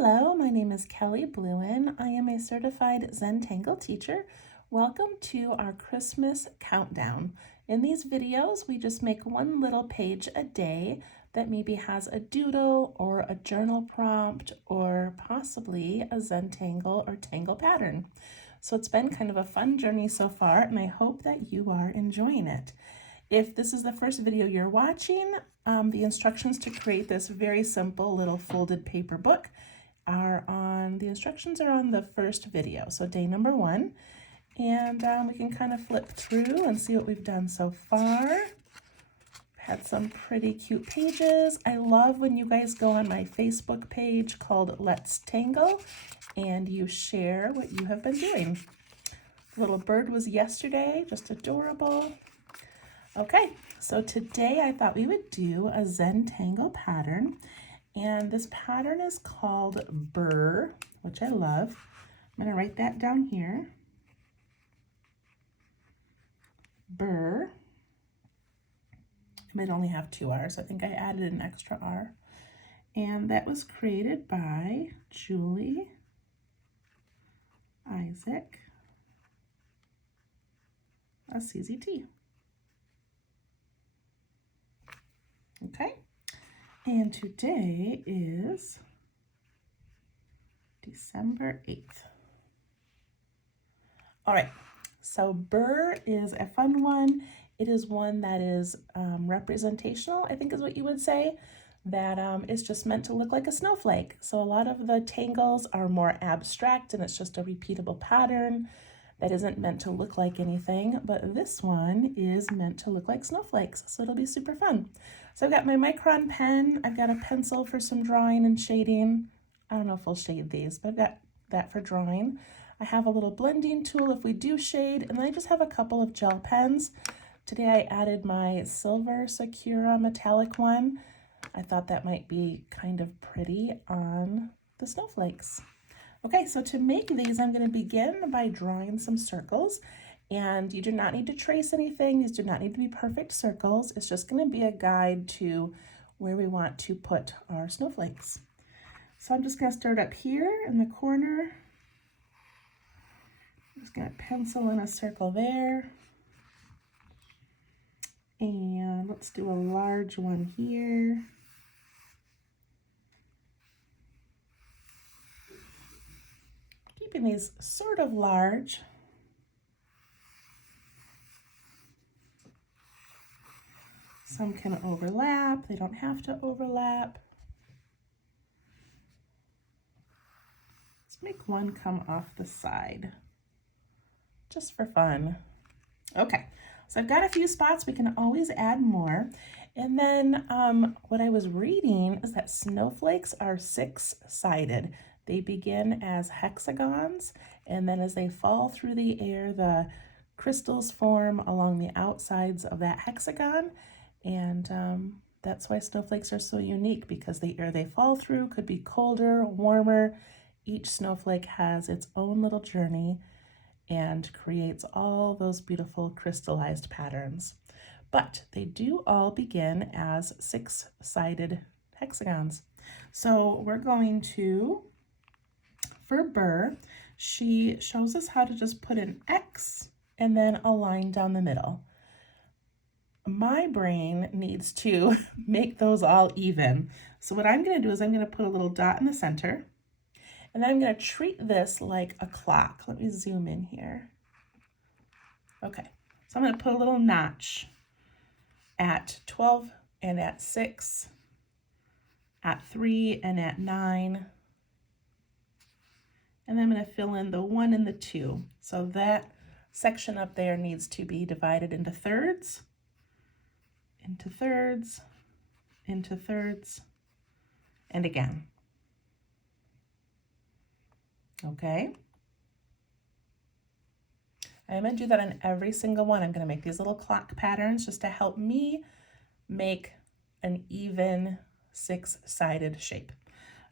Hello, my name is Kelly Bluen. I am a certified Zen Tangle teacher. Welcome to our Christmas countdown. In these videos, we just make one little page a day that maybe has a doodle or a journal prompt or possibly a Zen Tangle or Tangle pattern. So it's been kind of a fun journey so far, and I hope that you are enjoying it. If this is the first video you're watching, the instructions to create this very simple little folded paper book the instructions are on the first video, so day number 1. And we can kind of flip through and see what we've done so far. Had some pretty cute pages. I love when you guys go on my Facebook page called Let's Tangle and you share what you have been doing. The little bird was yesterday, just adorable. Okay, so today I thought we would do a Zen Tangle pattern, and this pattern is called Burr, which I love. I'm going to write that down here. Burr. I might only have 2 R's. I think I added an extra R. And that was created by Julie Isaac, a CZT. Okay, and today is December 8th. All right, so Burr is a fun one. It is one that is representational, I think is what you would say, that is just meant to look like a snowflake. So a lot of the tangles are more abstract and it's just a repeatable pattern that isn't meant to look like anything, but this one is meant to look like snowflakes, so it'll be super fun. So I've got my Micron pen, I've got a pencil for some drawing and shading. I don't know if we'll shade these, but I've got that for drawing. I have a little blending tool if we do shade, and then I just have a couple of gel pens. Today I added my silver Sakura metallic one. I thought that might be kind of pretty on the snowflakes. Okay, so to make these, I'm going to begin by drawing some circles, and you do not need to trace anything. These do not need to be perfect circles. It's just going to be a guide to where we want to put our snowflakes. So I'm just going to start up here in the corner. I'm just going to pencil in a circle there. And let's do a large one here. Keeping these sort of large. Some can overlap, they don't have to overlap. Let's make one come off the side, just for fun. Okay, so I've got a few spots, we can always add more. And then what I was reading is that snowflakes are 6-sided. They begin as hexagons, and then as they fall through the air, the crystals form along the outsides of that hexagon. And that's why snowflakes are so unique, because the air they fall through could be colder, warmer. Each snowflake has its own little journey and creates all those beautiful crystallized patterns. But they do all begin as 6-sided hexagons. So we're going to, for Burr, she shows us how to just put an X and then a line down the middle. My brain needs to make those all even. So what I'm going to do is I'm going to put a little dot in the center, and then I'm going to treat this like a clock. Let me zoom in here. Okay, so I'm going to put a little notch at 12 and at 6, at 3 and at 9, and then I'm going to fill in the 1 and the 2. So that section up there needs to be divided into thirds, into thirds, into thirds, and again. Okay. I'm going to do that on every single one. I'm going to make these little clock patterns just to help me make an even 6-sided shape.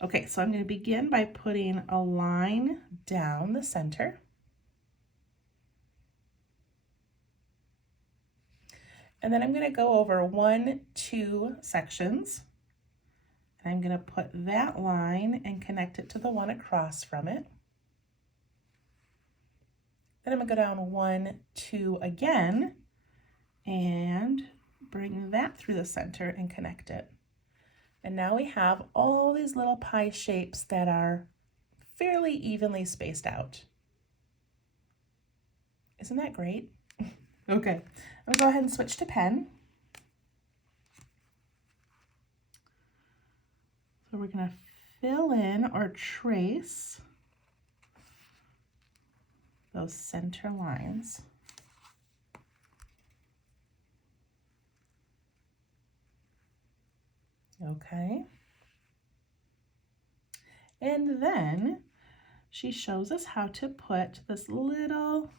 Okay, so I'm going to begin by putting a line down the center. And then I'm going to go over 1, 2 sections. I'm going to put that line and connect it to the one across from it. Then I'm going to go down 1, 2 again and bring that through the center and connect it. And now we have all these little pie shapes that are fairly evenly spaced out. Isn't that great? Okay, I'll go ahead and switch to pen. So we're going to fill in or trace those center lines. Okay. And then she shows us how to put this little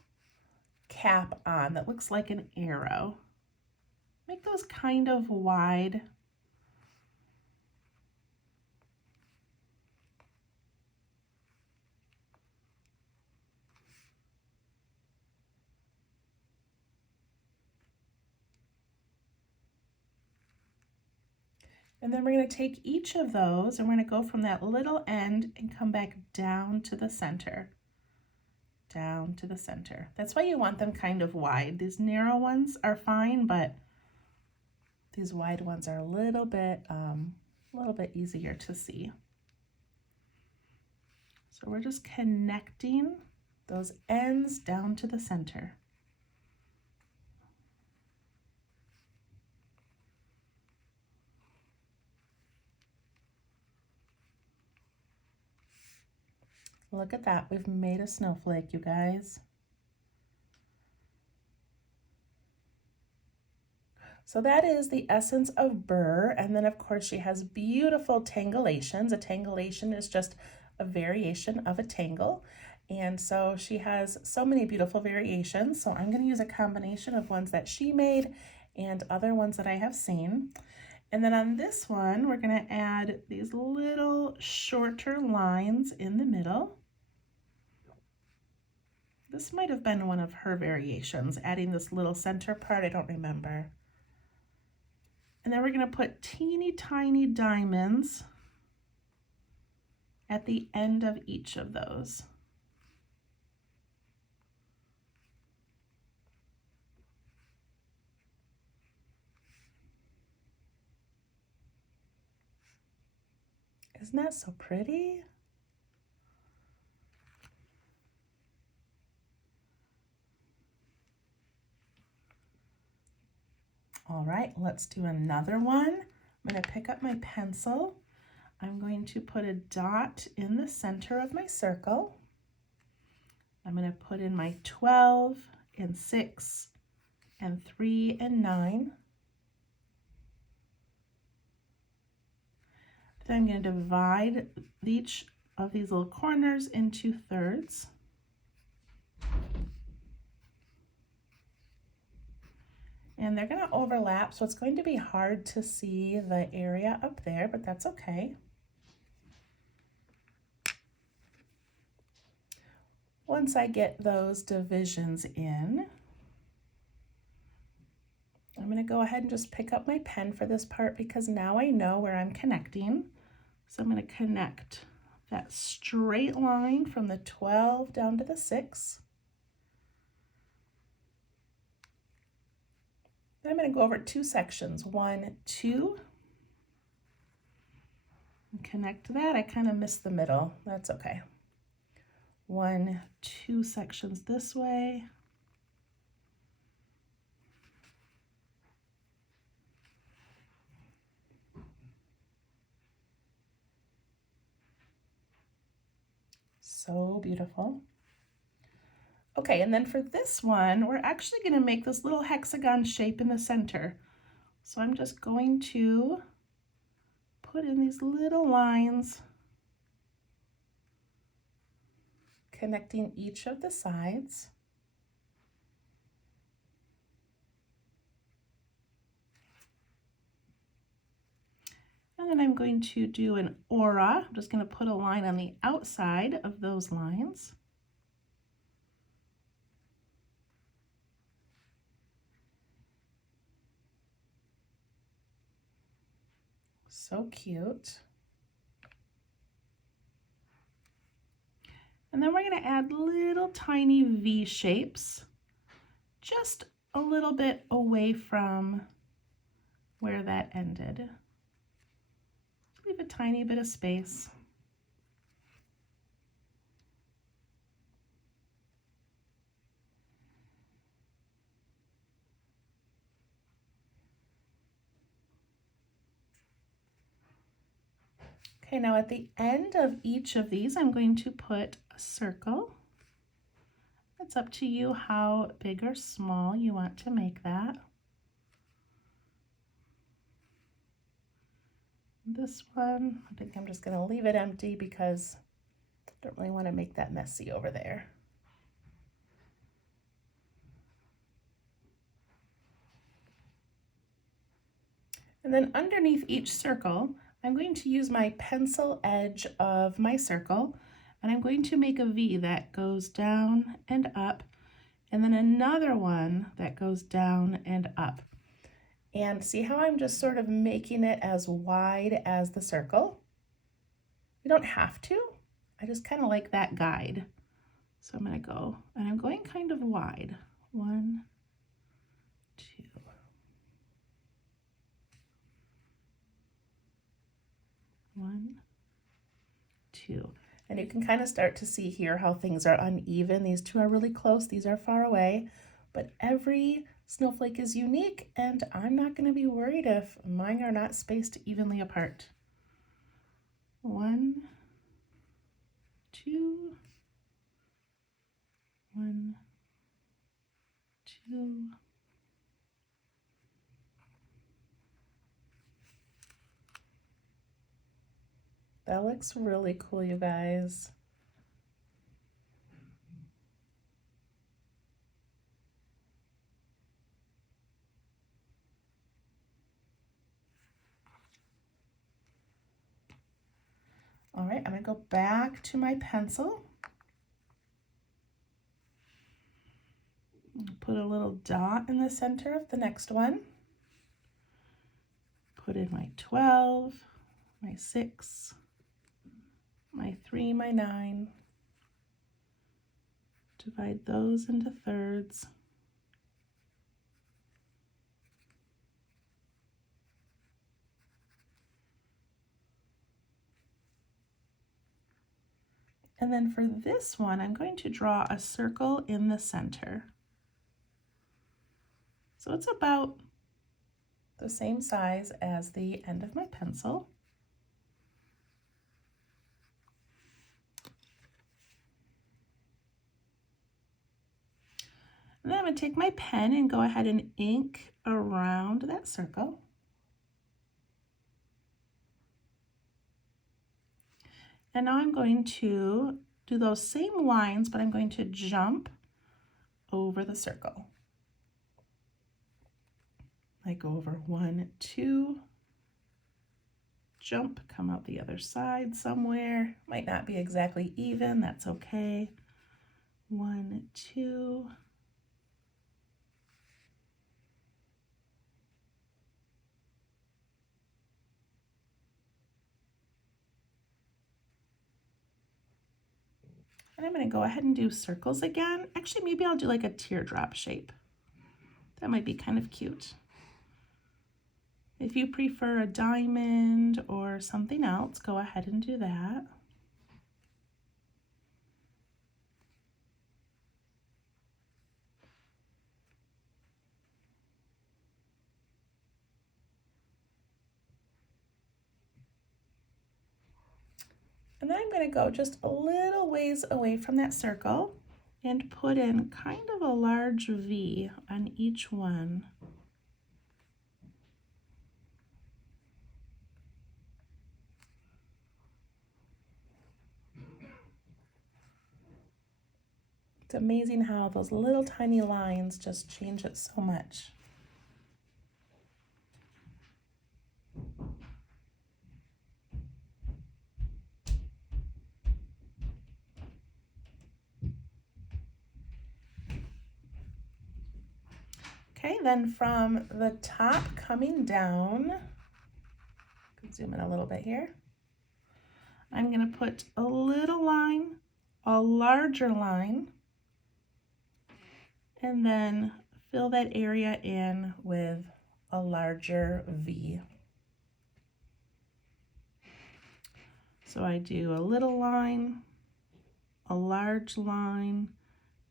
cap on that looks like an arrow. Make those kind of wide. And then we're going to take each of those and we're going to go from that little end and come back down to the center. Down to the center. That's why you want them kind of wide. These narrow ones are fine, but these wide ones are a little bit easier to see. So we're just connecting those ends down to the center. Look at that, we've made a snowflake, you guys. So that is the essence of burr, and then of course she has beautiful tangulations. A tangulation is just a variation of a tangle, and so she has so many beautiful variations. So I'm going to use a combination of ones that she made and other ones that I have seen. And then on this one, we're going to add these little shorter lines in the middle. This might have been one of her variations, adding this little center part, I don't remember. And then we're going to put teeny tiny diamonds at the end of each of those. Isn't that so pretty? All right, let's do another one. I'm going to pick up my pencil. I'm going to put a dot in the center of my circle. I'm going to put in my 12 and 6 and 3 and 9. Then I'm going to divide each of these little corners into thirds. And they're going to overlap, so it's going to be hard to see the area up there, but that's okay. Once I get those divisions in, I'm going to go ahead and just pick up my pen for this part because now I know where I'm connecting. So I'm going to connect that straight line from the 12 down to the 6. Then I'm going to go over 2 sections, 1, 2. And connect that. I kind of missed the middle. That's okay. 1, 2 sections this way. So beautiful. Okay, and then for this one, we're actually going to make this little hexagon shape in the center. So I'm just going to put in these little lines connecting each of the sides. And then I'm going to do an aura. I'm just going to put a line on the outside of those lines. So cute. And then we're going to add little tiny V shapes, just a little bit away from where that ended. Leave a tiny bit of space. Okay, now at the end of each of these, I'm going to put a circle. It's up to you how big or small you want to make that. This one, I think I'm just going to leave it empty because I don't really want to make that messy over there. And then underneath each circle, I'm going to use my pencil edge of my circle, and I'm going to make a V that goes down and up, and then another one that goes down and up. And see how I'm just sort of making it as wide as the circle? You don't have to. I just kind of like that guide. So I'm going to go, and I'm going kind of wide. 1, 2. 1, 2. And you can kind of start to see here how things are uneven. These two are really close, these are far away, but every snowflake is unique, and I'm not going to be worried if mine are not spaced evenly apart. 1, 2, 1, 2. That looks really cool, you guys. All right, I'm going to go back to my pencil. Put a little dot in the center of the next one. Put in my 12, my 6, my 3, my 9. Divide those into thirds. And then for this one, I'm going to draw a circle in the center. So it's about the same size as the end of my pencil. And then I'm going to take my pen and go ahead and ink around that circle. And now I'm going to do those same lines, but I'm going to jump over the circle. Like over 1, 2, jump, come out the other side somewhere. Might not be exactly even, that's okay. 1, 2. And I'm going to go ahead and do circles again. Actually, maybe I'll do like a teardrop shape. That might be kind of cute. If you prefer a diamond or something else, go ahead and do that. And then I'm going to go just a little ways away from that circle and put in kind of a large V on each one. It's amazing how those little tiny lines just change it so much. Okay, then from the top coming down, zoom in a little bit here, I'm going to put a little line a larger line, and then fill that area in with a larger V. So I do a little line, a large line,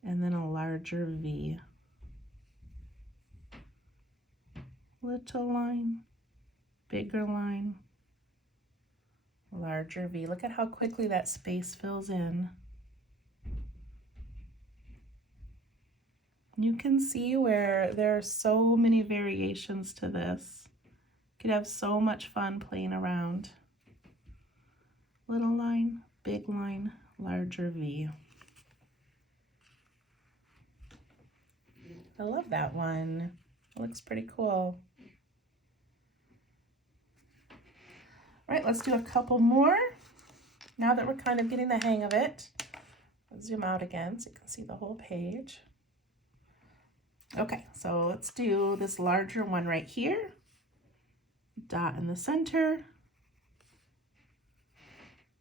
and then a larger V. Little line, bigger line, larger V. Look at how quickly that space fills in. You can see where there are so many variations to this. You could have so much fun playing around. Little line, big line, larger V. I love that one. It looks pretty cool. All right, let's do a couple more. Now that we're kind of getting the hang of it, I'll zoom out again so you can see the whole page. Okay, so let's do this larger one right here. Dot in the center.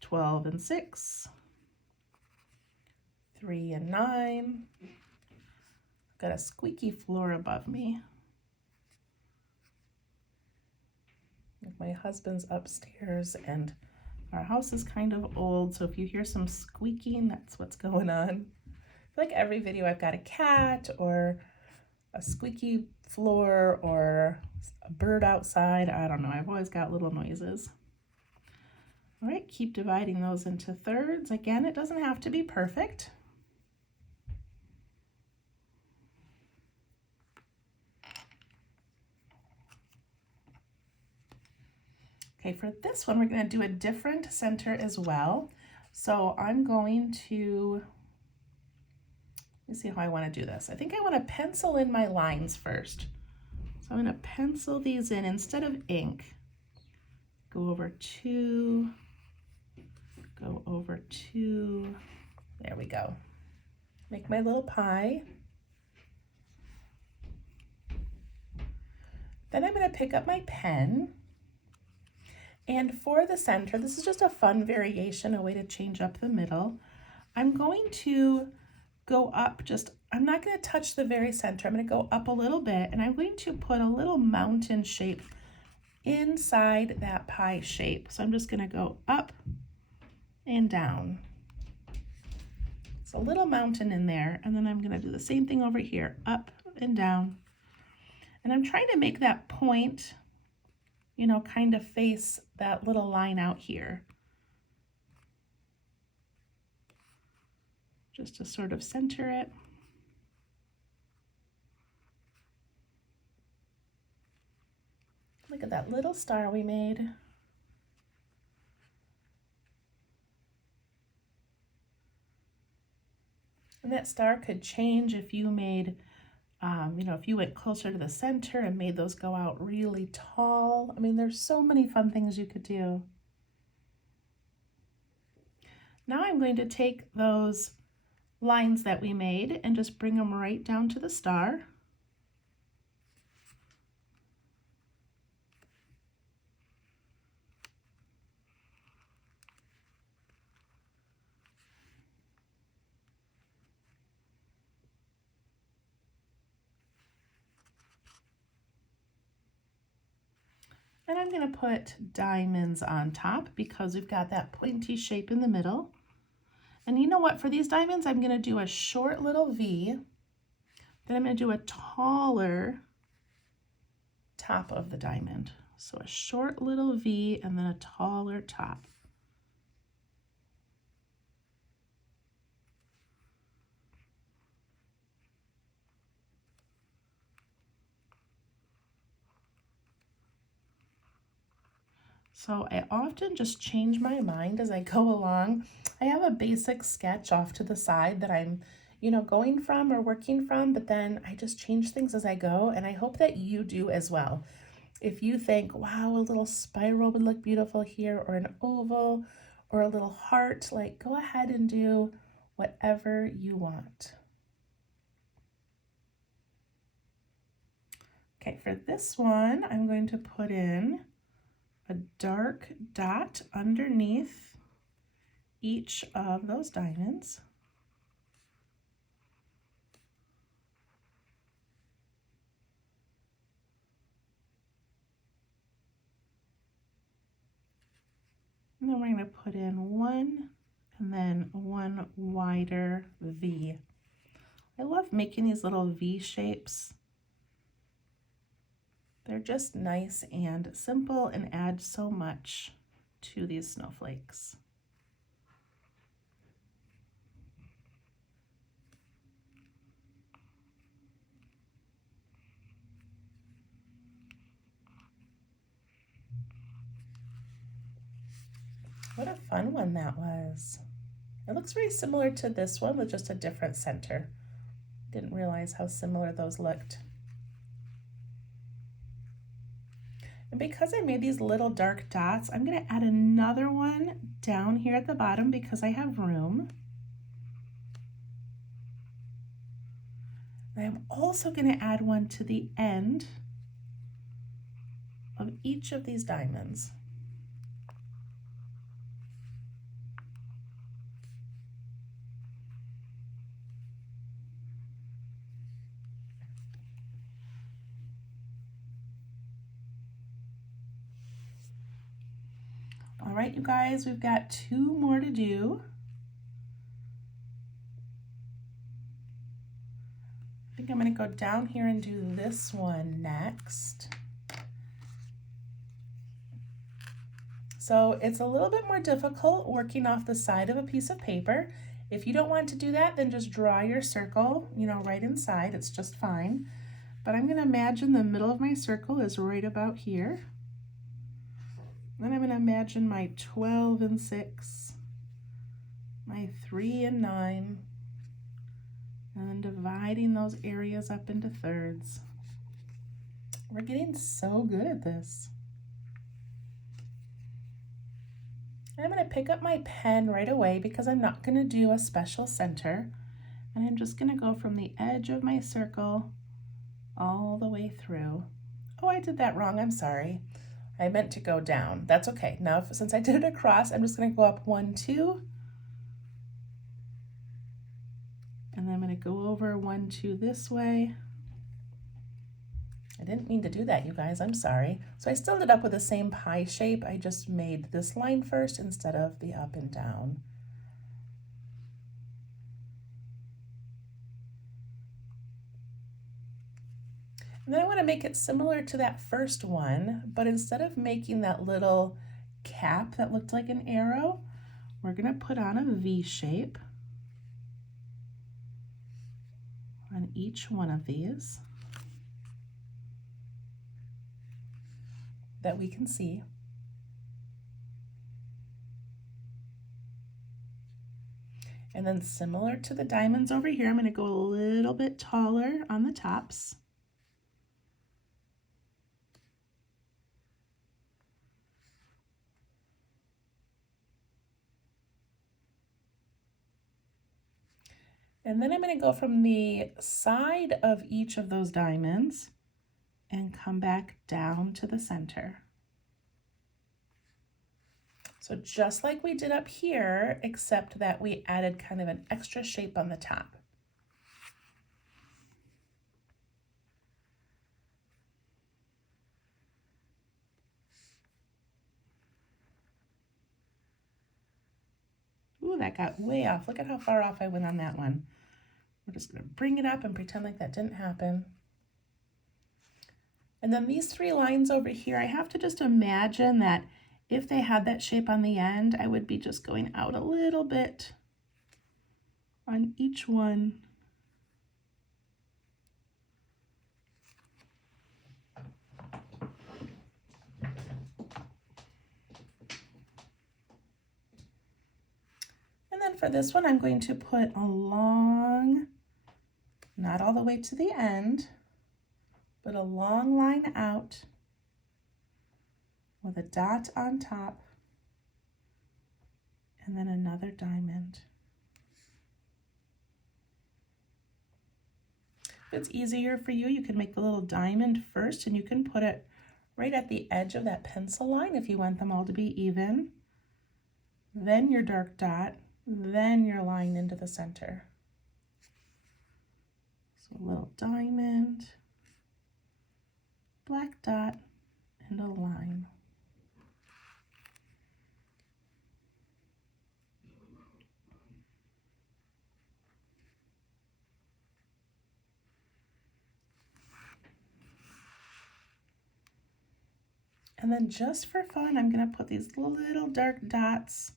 12 and 6. 3 and 9. Got a squeaky floor above me. My husband's upstairs and our house is kind of old, so if you hear some squeaking, that's what's going on. I feel like every video I've got a cat or a squeaky floor or a bird outside. I don't know, I've always got little noises. All right, keep dividing those into thirds. Again, it doesn't have to be perfect. Okay, for this one, we're going to do a different center as well. So I'm going to, let me see how I want to do this. I think I want to pencil in my lines first. So I'm going to pencil these in instead of ink. Go over 2, go over 2. There we go. Make my little pie. Then I'm going to pick up my pen. And for the center, this is just a fun variation, a way to change up the middle. I'm going to go up I'm not going to touch the very center. I'm going to go up a little bit, and I'm going to put a little mountain shape inside that pie shape. So I'm just going to go up and down. It's a little mountain in there, and then I'm going to do the same thing over here, up and down. And I'm trying to make that point, you know, kind of face that little line out here. Just to sort of center it. Look at that little star we made. And that star could change if you made, you know, if you went closer to the center and made those go out really tall. I mean, there's so many fun things you could do. Now I'm going to take those lines that we made and just bring them right down to the star. And I'm going to put diamonds on top because we've got that pointy shape in the middle. And you know what? For these diamonds, I'm going to do a short little V. Then I'm going to do a taller top of the diamond. So a short little V and then a taller top. So I often just change my mind as I go along. I have a basic sketch off to the side that I'm, you know, going from or working from, but then I just change things as I go, and I hope that you do as well. If you think, wow, a little spiral would look beautiful here, or an oval, or a little heart, like go ahead and do whatever you want. Okay, for this one, I'm going to put in a dark dot underneath each of those diamonds. And then we're going to put in one and then one wider V. I love making these little V shapes. They're just nice and simple and add so much to these snowflakes. What a fun one that was. It looks very similar to this one with just a different center. Didn't realize how similar those looked. And because I made these little dark dots, I'm going to add another one down here at the bottom because I have room. I'm also going to add one to the end of each of these diamonds. All right, you guys, we've got 2 more to do. I think I'm going to go down here and do this one next. So it's a little bit more difficult working off the side of a piece of paper. If you don't want to do that, then just draw your circle, right inside. It's just fine. But I'm going to imagine the middle of my circle is right about here. Then I'm going to imagine my 12 and 6, my 3 and 9, and then dividing those areas up into thirds. We're getting so good at this. I'm going to pick up my pen right away because I'm not going to do a special center. And I'm just going to go from the edge of my circle all the way through. Oh, I did that wrong. I'm sorry. I meant to go down. That's okay. Now, since I did it across, I'm just going to go up 1, 2. And then I'm going to go over 1, 2 this way. I didn't mean to do that, you guys. I'm sorry. So I still ended up with the same pie shape. I just made this line first instead of the up and down. And then I want to make it similar to that first one, but instead of making that little cap that looked like an arrow, we're going to put on a V shape on each one of these that we can see. And then similar to the diamonds over here, I'm going to go a little bit taller on the tops. And then I'm going to go from the side of each of those diamonds and come back down to the center. So just like we did up here, except that we added kind of an extra shape on the top. Ooh, that got way off. Look at how far off I went on that one. We're just going to bring it up and pretend like that didn't happen. And then these 3 lines over here, I have to just imagine that if they had that shape on the end, I would be just going out a little bit on each one. And then for this one, I'm going to put a long, not all the way to the end, but a long line out with a dot on top and then another diamond. If it's easier for you, you can make the little diamond first and you can put it right at the edge of that pencil line if you want them all to be even. then your dark dot, then your line into the center. So a little diamond, black dot, and a line. And then just for fun, I'm going to put these little dark dots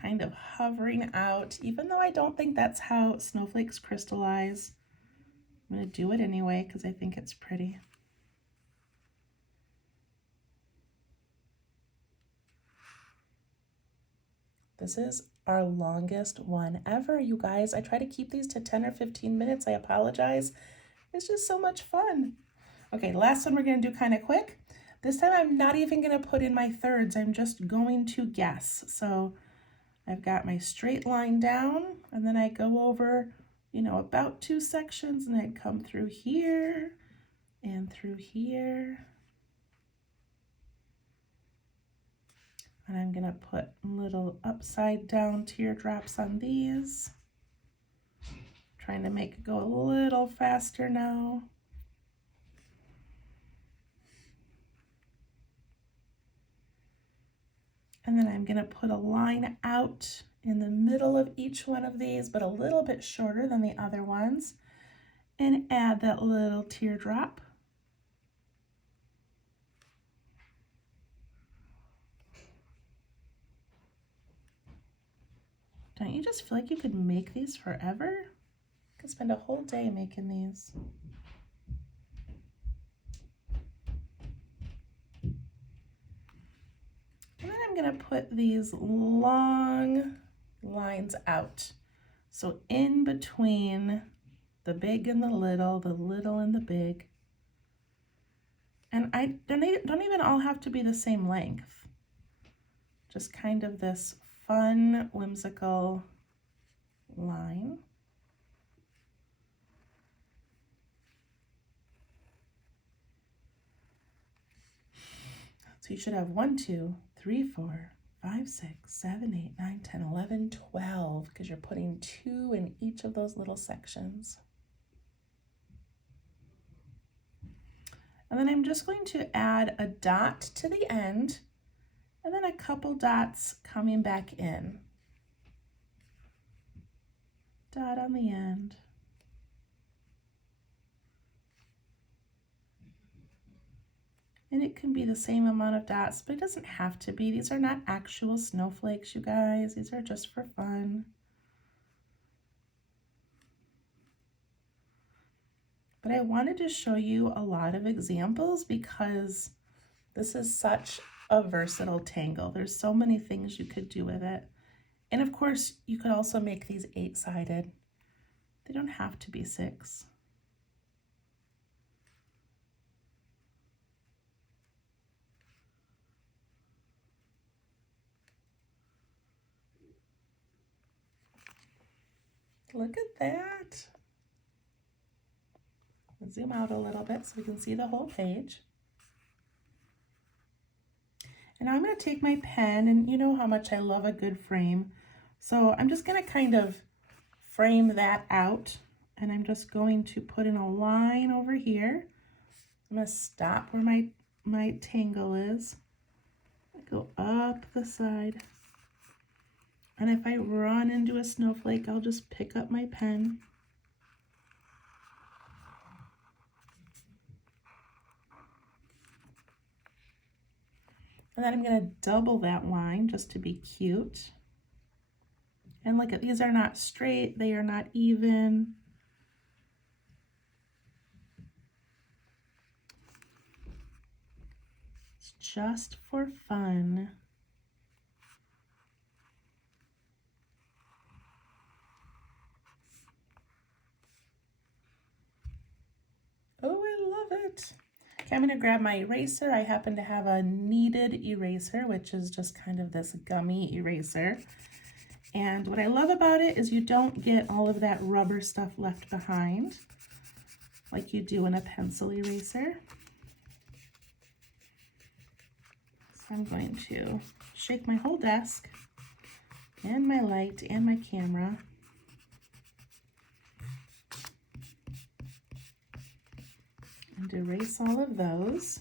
kind of hovering out, even though I don't think that's how snowflakes crystallize. I'm going to do it anyway because I think it's pretty. This is our longest one ever, you guys. I try to keep these to 10 or 15 minutes. I apologize. It's just so much fun. Okay, last one we're going to do kind of quick. This time I'm not even going to put in my thirds. I'm just going to guess. So I've got my straight line down, and then I go over, you know, about 2 sections, and I'd come through here and through here. And I'm going to put little upside down teardrops on these. Trying to make it go a little faster now. And then I'm going to put a line out in the middle of each one of these, but a little bit shorter than the other ones, and add that little teardrop. Don't you just feel like you could make these forever? You could spend a whole day making these. And then I'm going to put these long lines out. So in between the big and the little and the big. And I don't even all have to be the same length. Just kind of this fun, whimsical line. So you should have 1, 2, 3, 4, 5, 6, 7, 8, 9, 10, 11, 12, because you're putting 2 in each of those little sections. And then I'm just going to add a dot to the end, and then a couple dots coming back in. Dot on the end. And it can be the same amount of dots, but it doesn't have to be. These are not actual snowflakes, you guys. These are just for fun. But I wanted to show you a lot of examples because this is such a versatile tangle. There's so many things you could do with it. And of course, you could also make these 8-sided. They don't have to be 6. Look at that. I'll zoom out a little bit so we can see the whole page. And now I'm going to take my pen, and you know how much I love a good frame. So I'm just going to kind of frame that out, and I'm just going to put in a line over here. I'm going to stop where my tangle is. I go up the side. And if I run into a snowflake, I'll just pick up my pen. And then I'm going to double that line just to be cute. And look at, these are not straight, they are not even. It's just for fun. Oh, I love it. Okay, I'm going to grab my eraser. I happen to have a kneaded eraser, which is just kind of this gummy eraser. And what I love about it is you don't get all of that rubber stuff left behind like you do in a pencil eraser. So I'm going to shake my whole desk and my light and my camera. And erase all of those.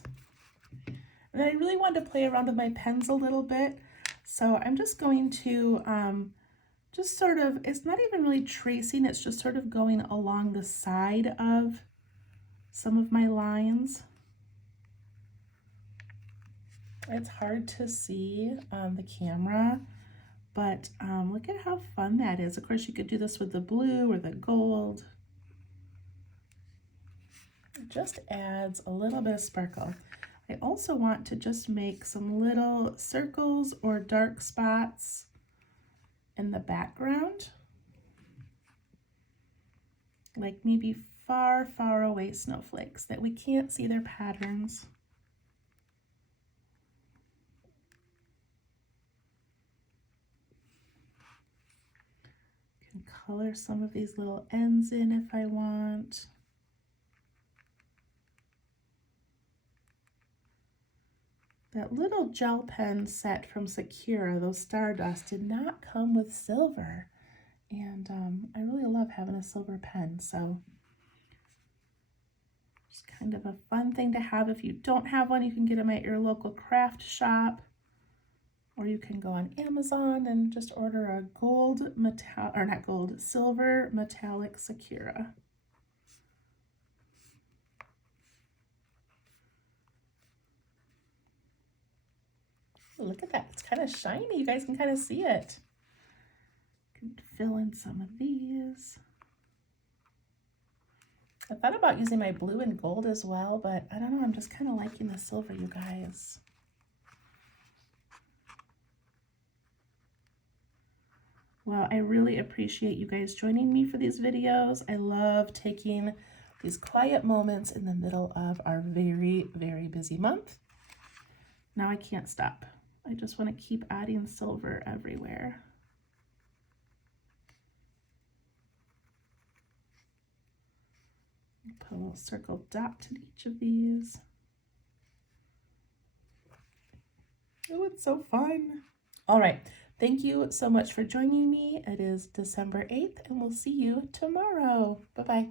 And I really wanted to play around with my pens a little bit. So I'm just going to just sort of, it's not even really tracing, it's just sort of going along the side of some of my lines. It's hard to see on the camera, but look at how fun that is. Of course, you could do this with the blue or the gold. It just adds a little bit of sparkle. I also want to just make some little circles or dark spots in the background, like maybe far, far away snowflakes that we can't see their patterns. Can color some of these little ends in if I want. That little gel pen set from Sakura, those Stardust, did not come with silver. And I really love having a silver pen, so it's kind of a fun thing to have. If you don't have one, you can get them at your local craft shop, or you can go on Amazon and just order a silver metallic Sakura. Look at that, it's kind of shiny. You guys can kind of see it. Can fill in some of these. I thought about using my blue and gold as well, but I don't know, I'm just kind of liking the silver, you guys. Well, I really appreciate you guys joining me for these videos. I love taking these quiet moments in the middle of our very, very busy month. Now I can't stop. I just want to keep adding silver everywhere. Put a little circle dot to each of these. Oh, it's so fun. All right. Thank you so much for joining me. It is December 8th, and we'll see you tomorrow. Bye-bye.